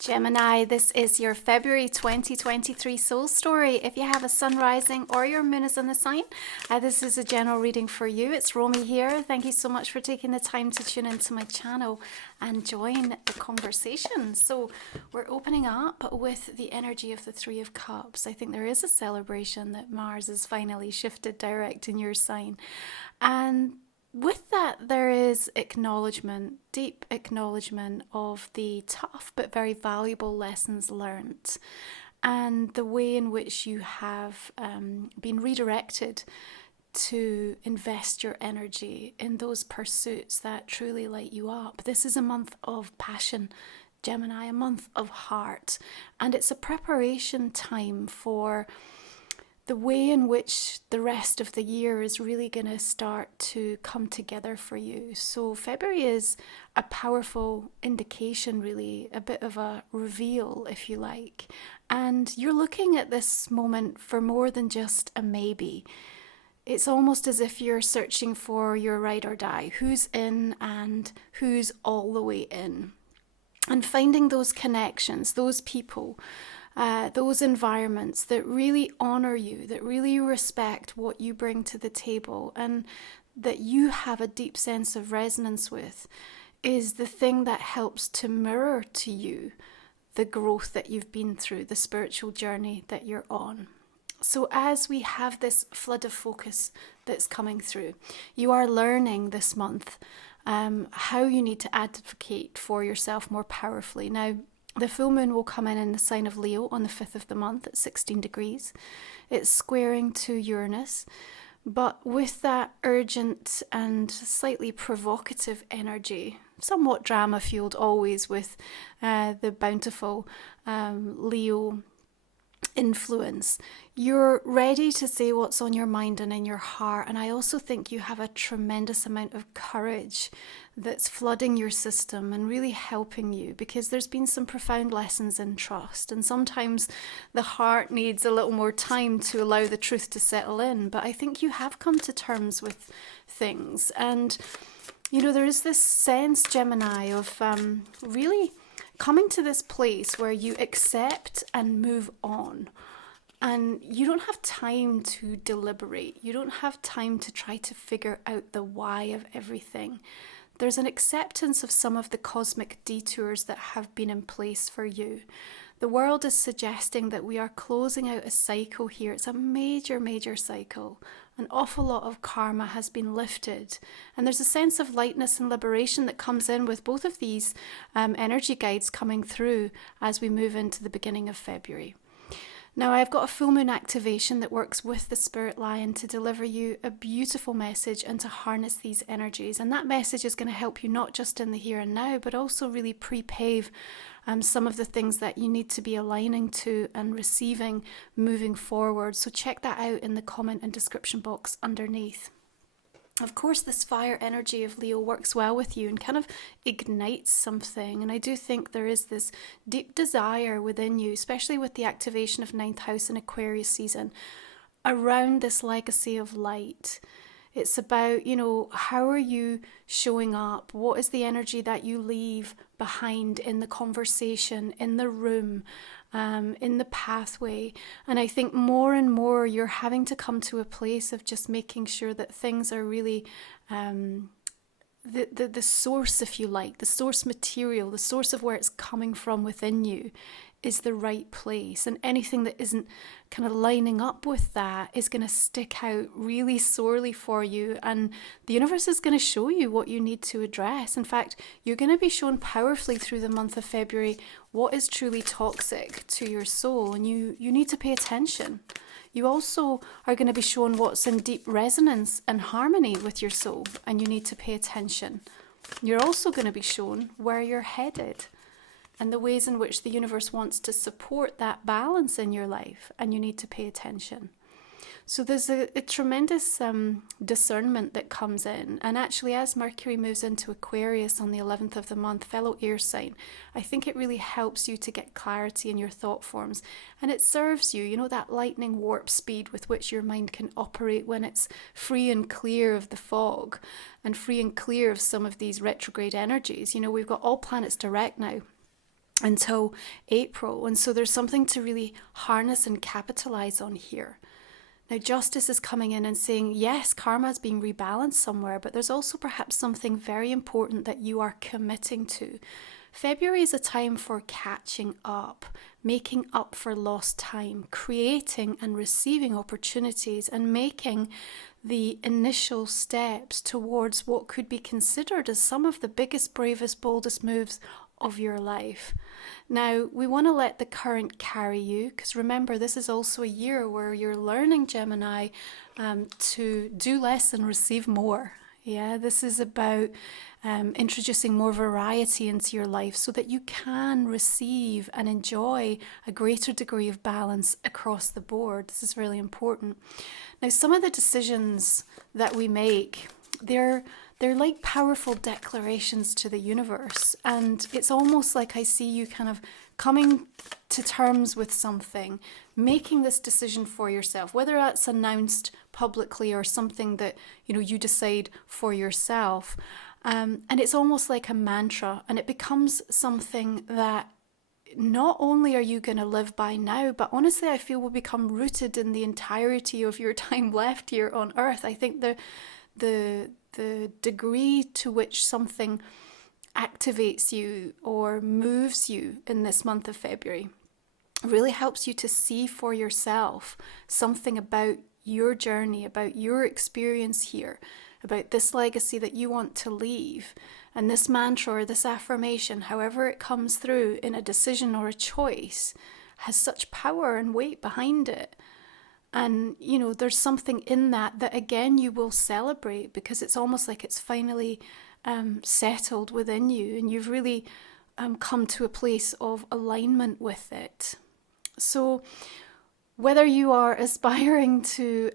Gemini, this is your February 2023 soul story. If you have a sun rising or your moon is in the sign, this is a general reading for you. It's Romy here. Thank you so much for taking the time to tune into my channel and join the conversation. So we're opening up with the energy of the Three of Cups. I think there is a celebration that Mars has finally shifted direct in your sign. And with that, there is acknowledgement, deep acknowledgement of the tough but very valuable lessons learned and the way in which you have been redirected to invest your energy in those pursuits that truly light you up. This is a month of passion, Gemini, a month of heart, and it's a preparation time for the way in which the rest of the year is really going to start to come together for you. So February is a powerful indication, really, a bit of a reveal, if you like. And you're looking at this moment for more than just a maybe. It's almost as if you're searching for your ride or die, who's in and who's all the way in. And finding those connections, those people, those environments that really honor you, that really respect what you bring to the table and that you have a deep sense of resonance with, is the thing that helps to mirror to you the growth that you've been through, the spiritual journey that you're on. So as we have this flood of focus that's coming through, you are learning this month how you need to advocate for yourself more powerfully. Now, the full moon will come in the sign of Leo on the 5th of the month at 16 degrees. It's squaring to Uranus, but with that urgent and slightly provocative energy, somewhat drama-fueled always with the bountiful Leo influence, you're ready to say what's on your mind and in your heart. And I also think you have a tremendous amount of courage that's flooding your system and really helping you, because there's been some profound lessons in trust, and sometimes the heart needs a little more time to allow the truth to settle in. But I think you have come to terms with things, and you know, there is this sense, Gemini, of really coming to this place where you accept and move on. And you don't have time to deliberate. You don't have time to try to figure out the why of everything. There's an acceptance of some of the cosmic detours that have been in place for you. The world is suggesting that we are closing out a cycle here. It's a major, major cycle. An awful lot of karma has been lifted. And there's a sense of lightness and liberation that comes in with both of these energy guides coming through as we move into the beginning of February. Now, I've got a full moon activation that works with the Spirit Lion to deliver you a beautiful message and to harness these energies. And that message is going to help you not just in the here and now, but also really pre-pave some of the things that you need to be aligning to and receiving moving forward. So check that out in the comment and description box underneath. Of course, this fire energy of Leo works well with you and kind of ignites something. And I do think there is this deep desire within you, especially with the activation of 9th house in Aquarius season, around this legacy of light. It's about, you know, how are you showing up? What is the energy that you leave behind in the conversation, in the room, in the pathway? And I think more and more you're having to come to a place of just making sure that things are really the source, if you like, the source material, the source of where it's coming from within you is the right place. And anything that isn't kind of lining up with that is going to stick out really sorely for you. And the universe is going to show you what you need to address. In fact, you're going to be shown powerfully through the month of February what is truly toxic to your soul. And you need to pay attention. You also are going to be shown what's in deep resonance and harmony with your soul. And you need to pay attention. You're also going to be shown where you're headed and the ways in which the universe wants to support that balance in your life, and you need to pay attention. So there's a tremendous discernment that comes in, and actually as Mercury moves into Aquarius on the 11th of the month, fellow air sign, I think it really helps you to get clarity in your thought forms, and it serves you, you know, that lightning warp speed with which your mind can operate when it's free and clear of the fog and free and clear of some of these retrograde energies. You know, we've got all planets direct now. until April. And so there's something to really harness and capitalize on here. Now, justice is coming in and saying, yes, karma is being rebalanced somewhere, but there's also perhaps something very important that you are committing to. February is a time for catching up, making up for lost time, creating and receiving opportunities, and making the initial steps towards what could be considered as some of the biggest, bravest, boldest moves of your life. Now, we want to let the current carry you, because remember, this is also a year where you're learning, Gemini, to do less and receive more. Yeah, this is about introducing more variety into your life so that you can receive and enjoy a greater degree of balance across the board. This is really important. Now, some of the decisions that we make, they're like powerful declarations to the universe. And it's almost like I see you kind of coming to terms with something, making this decision for yourself, whether that's announced publicly or something that, you decide for yourself. And it's almost like a mantra, and it becomes something that not only are you going to live by now, but honestly, I feel will become rooted in the entirety of your time left here on Earth. I think the degree to which something activates you or moves you in this month of February really helps you to see for yourself something about your journey, about your experience here, about this legacy that you want to leave. And this mantra or this affirmation, however it comes through in a decision or a choice, has such power and weight behind it. And, there's something in that again, you will celebrate, because it's almost like it's finally settled within you, and you've really come to a place of alignment with it. So whether you are aspiring to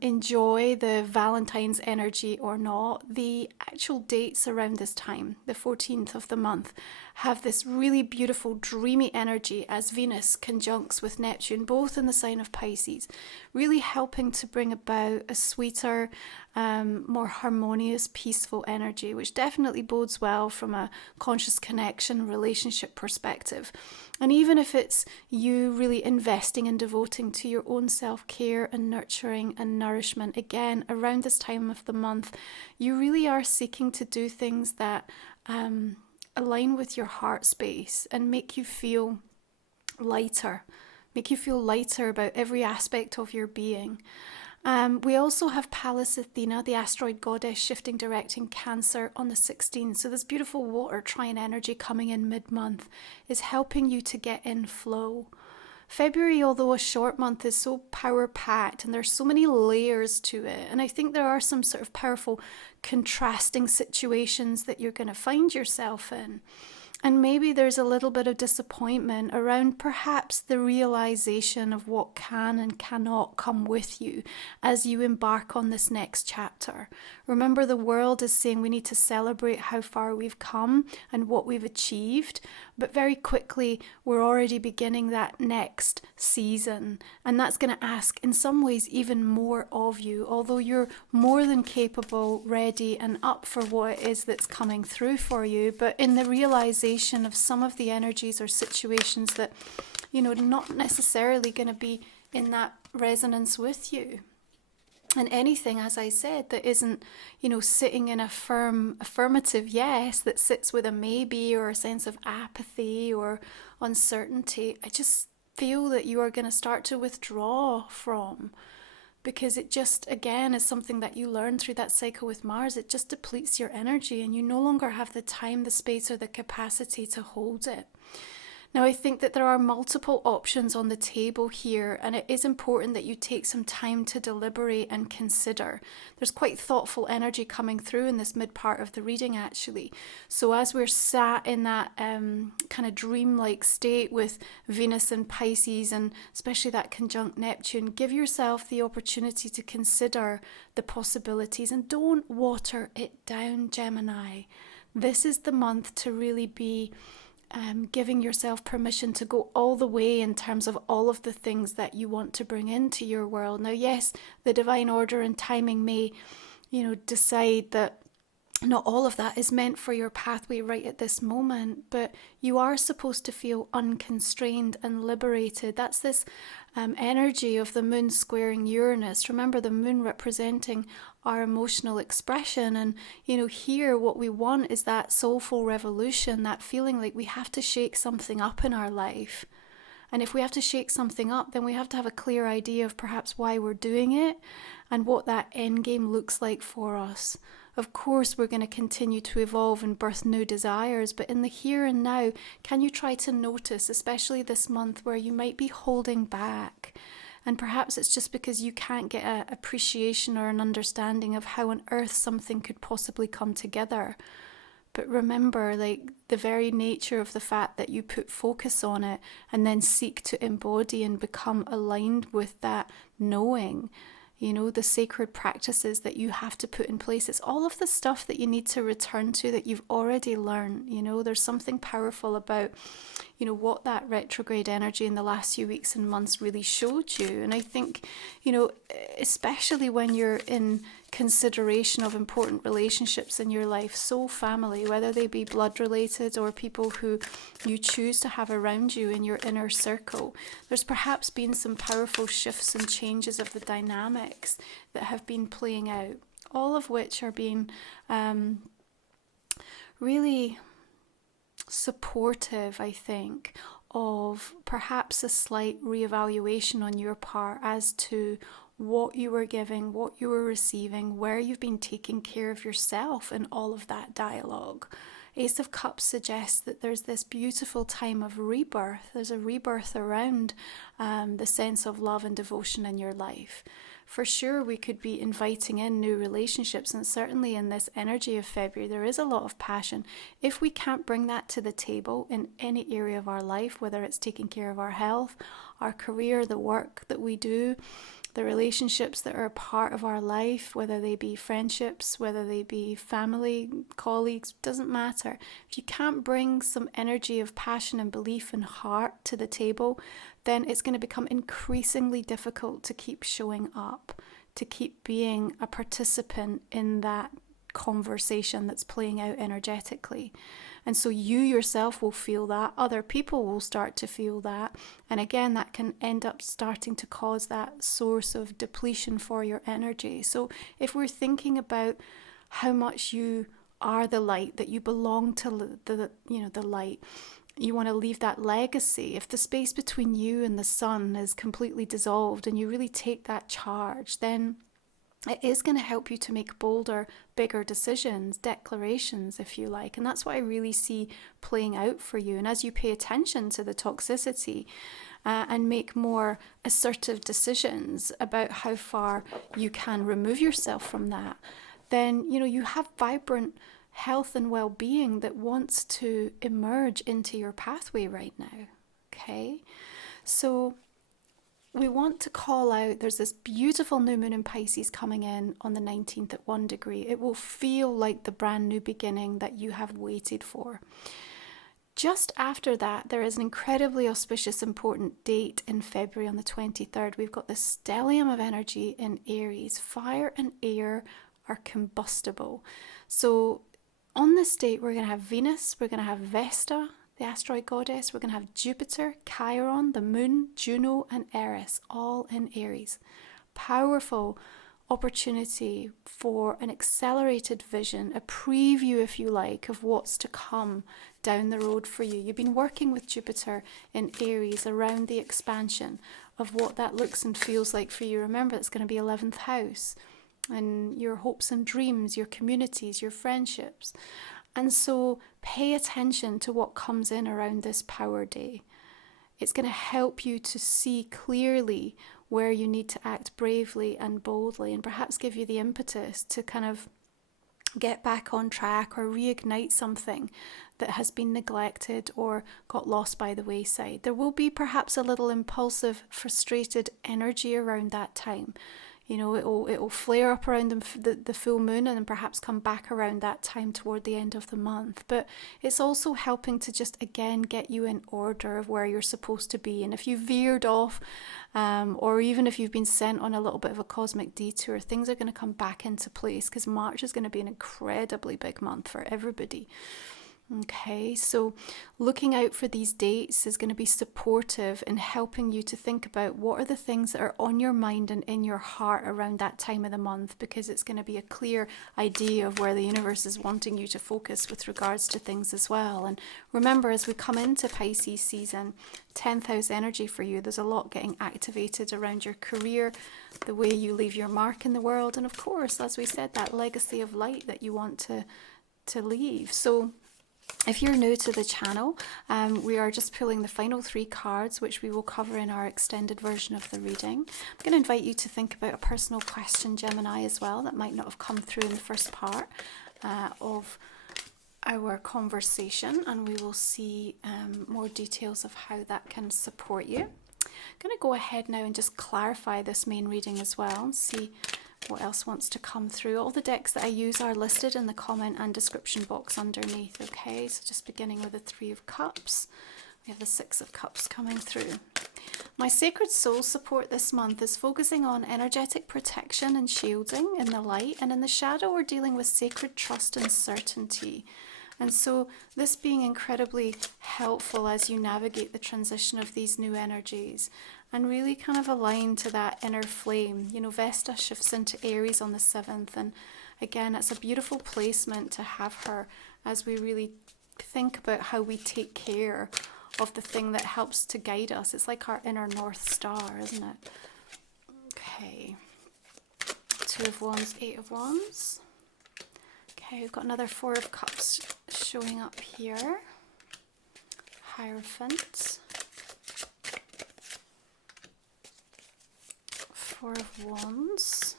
enjoy the Valentine's energy or not, the actual dates around this time, the 14th of the month, have this really beautiful, dreamy energy as Venus conjuncts with Neptune, both in the sign of Pisces, really helping to bring about a sweeter, more harmonious, peaceful energy, which definitely bodes well from a conscious connection relationship perspective. And even if it's you really investing and devoting to your own self-care and nurturing and nourishment, again, around this time of the month, you really are seeking to do things that align with your heart space and make you feel lighter about every aspect of your being. We also have Pallas Athena, the asteroid goddess, shifting direct in Cancer on the 16th. So this beautiful water trine energy coming in mid-month is helping you to get in flow. February, although a short month, is so power-packed and there's so many layers to it. And I think there are some sort of powerful contrasting situations that you're going to find yourself in. And maybe there's a little bit of disappointment around perhaps the realization of what can and cannot come with you as you embark on this next chapter. Remember, the world is saying we need to celebrate how far we've come and what we've achieved, but very quickly we're already beginning that next season. And that's going to ask, in some ways, even more of you, although you're more than capable, ready, and up for what it is that's coming through for you. But in the realization of some of the energies or situations that, not necessarily going to be in that resonance with you. And anything, as I said, that isn't, sitting in a firm affirmative yes, that sits with a maybe or a sense of apathy or uncertainty, I just feel that you are going to start to withdraw from. Because it just, again, is something that you learn through that cycle with Mars. It just depletes your energy and you no longer have the time, the space, or the capacity to hold it. Now, I think that there are multiple options on the table here, and it is important that you take some time to deliberate and consider. There's quite thoughtful energy coming through in this mid part of the reading, actually. So as we're sat in that kind of dreamlike state with Venus and Pisces, and especially that conjunct Neptune, give yourself the opportunity to consider the possibilities and don't water it down, Gemini. This is the month to really be giving yourself permission to go all the way in terms of all of the things that you want to bring into your world. Now, yes, the divine order and timing may, decide that not all of that is meant for your pathway right at this moment, but you are supposed to feel unconstrained and liberated. That's this energy of the moon squaring Uranus. Remember, the moon representing our emotional expression. And, here what we want is that soulful revolution, that feeling like we have to shake something up in our life. And if we have to shake something up, then we have to have a clear idea of perhaps why we're doing it and what that end game looks like for us. Of course, we're going to continue to evolve and birth new desires, but in the here and now, can you try to notice, especially this month, where you might be holding back? And perhaps it's just because you can't get an appreciation or an understanding of how on earth something could possibly come together. But remember, the very nature of the fact that you put focus on it and then seek to embody and become aligned with that knowing, the sacred practices that you have to put in place. It's all of the stuff that you need to return to that you've already learned. There's something powerful about, what that retrograde energy in the last few weeks and months really showed you. And I think, especially when you're in consideration of important relationships in your life, soul family, whether they be blood related or people who you choose to have around you in your inner circle, there's perhaps been some powerful shifts and changes of the dynamics that have been playing out, all of which are being really supportive, I think, of perhaps a slight reevaluation on your part as to what you were giving, what you were receiving, where you've been taking care of yourself in all of that dialogue. Ace of Cups suggests that there's this beautiful time of rebirth. There's a rebirth around the sense of love and devotion in your life. For sure, we could be inviting in new relationships, and certainly in this energy of February, there is a lot of passion. If we can't bring that to the table in any area of our life, whether it's taking care of our health, our career, the work that we do, the relationships that are a part of our life, whether they be friendships, whether they be family, colleagues, doesn't matter. If you can't bring some energy of passion and belief and heart to the table, then it's going to become increasingly difficult to keep showing up, to keep being a participant in that conversation that's playing out energetically. And so you yourself will feel that, other people will start to feel that, and again that can end up starting to cause that source of depletion for your energy. So if we're thinking about how much you are the light, that you belong to the light, you want to leave that legacy. If the space between you and the sun is completely dissolved and you really take that charge, then it is going to help you to make bolder, bigger decisions, declarations, if you like. And that's what I really see playing out for you. And as you pay attention to the toxicity and make more assertive decisions about how far you can remove yourself from that, then, you have vibrant health and well-being that wants to emerge into your pathway right now. Okay? So we want to call out, there's this beautiful new moon in Pisces coming in on the 19th at 1 degree. It will feel like the brand new beginning that you have waited for. Just after that, there is an incredibly auspicious, important date in February on the 23rd. We've got the stellium of energy in Aries. Fire and air are combustible. So on this date, we're going to have Venus, we're going to have Vesta, the asteroid goddess, we're going to have Jupiter, Chiron, the moon, Juno, and Eris, all in Aries. Powerful opportunity for an accelerated vision, a preview, if you like, of what's to come down the road for you. You've been working with Jupiter in Aries around the expansion of what that looks and feels like for you. Remember, it's going to be 11th house, and your hopes and dreams, your communities, your friendships. And so pay attention to what comes in around this power day. It's going to help you to see clearly where you need to act bravely and boldly, and perhaps give you the impetus to kind of get back on track or reignite something that has been neglected or got lost by the wayside. There will be perhaps a little impulsive, frustrated energy around that time. You know, it'll flare up around the full moon and then perhaps come back around that time toward the end of the month. But it's also helping to just, again, get you in order of where you're supposed to be. And if you veered off, or even if you've been sent on a little bit of a cosmic detour, things are going to come back into place, because March is going to be an incredibly big month for everybody. Okay, so looking out for these dates is going to be supportive in helping you to think about what are the things that are on your mind and in your heart around that time of the month, because it's going to be a clear idea of where the universe is wanting you to focus with regards to things as well. And remember, as we come into Pisces season, 10th house energy for you, there's a lot getting activated around your career, the way you leave your mark in the world, and of course, as we said, that legacy of light that you want to leave. So if you're new to the channel, we are just pulling the final 3 cards, which we will cover in our extended version of the reading. I'm going to invite you to think about a personal question, Gemini, as well, that might not have come through in the first part of our conversation, and we will see more details of how that can support you. I'm going to go ahead now and just clarify this main reading as well and see what else wants to come through. All the decks that I use are listed in the comment and description box underneath. Okay, so just beginning with the 3 of Cups, we have the 6 of Cups coming through. My sacred soul support this month is focusing on energetic protection and shielding in the light, and in the shadow we're dealing with sacred trust and certainty. And so this being incredibly helpful as you navigate the transition of these new energies and really kind of align to that inner flame. You know, Vesta shifts into Aries on the 7th, and again, it's a beautiful placement to have her as we really think about how we take care of the thing that helps to guide us. It's like our inner North Star, isn't it? Okay, 2 of Wands, 8 of Wands. Okay, we've got another 4 of Cups showing up here. Hierophant. 4 of Wands.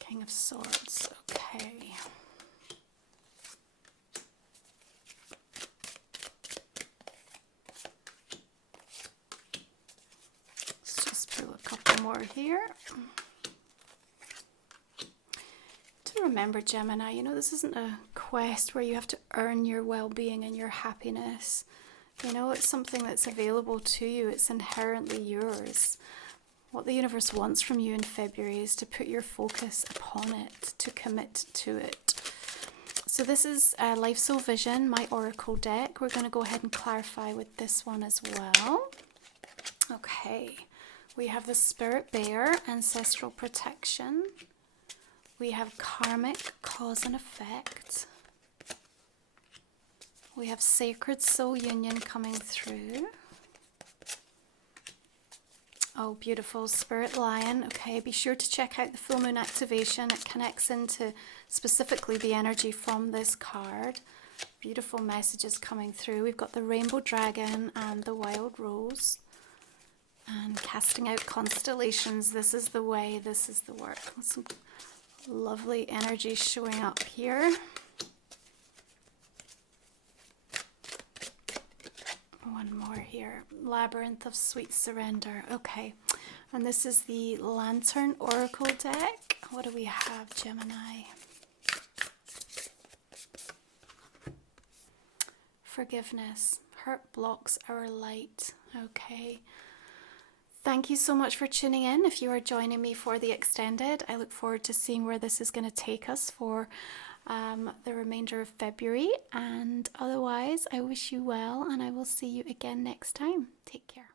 King of Swords. Okay. Let's just pull a couple more here. To remember, Gemini, you know, this isn't a quest where you have to earn your well-being and your happiness. You know, it's something that's available to you. It's inherently yours. What the universe wants from you in February is to put your focus upon it, to commit to it. So this is Life Soul Vision, my oracle deck. We're going to go ahead and clarify with this one as well. Okay, we have the Spirit Bear, Ancestral Protection. We have Karmic, Cause and Effect. We have Sacred Soul Union coming through. Oh, beautiful. Spirit Lion. Okay, be sure to check out the full moon activation. It connects into specifically the energy from this card. Beautiful messages coming through. We've got the Rainbow Dragon and the Wild Rose. And casting out constellations. This is the way, this is the work. Some lovely energy showing up here. One more here. Labyrinth of Sweet Surrender. Okay. And this is the Lantern Oracle deck. What do we have, Gemini? Forgiveness. Hurt blocks our light. Okay. Thank you so much for tuning in. If you are joining me for the extended, I look forward to seeing where this is going to take us for the remainder of February. And otherwise, I wish you well, and I will see you again next time. Take care.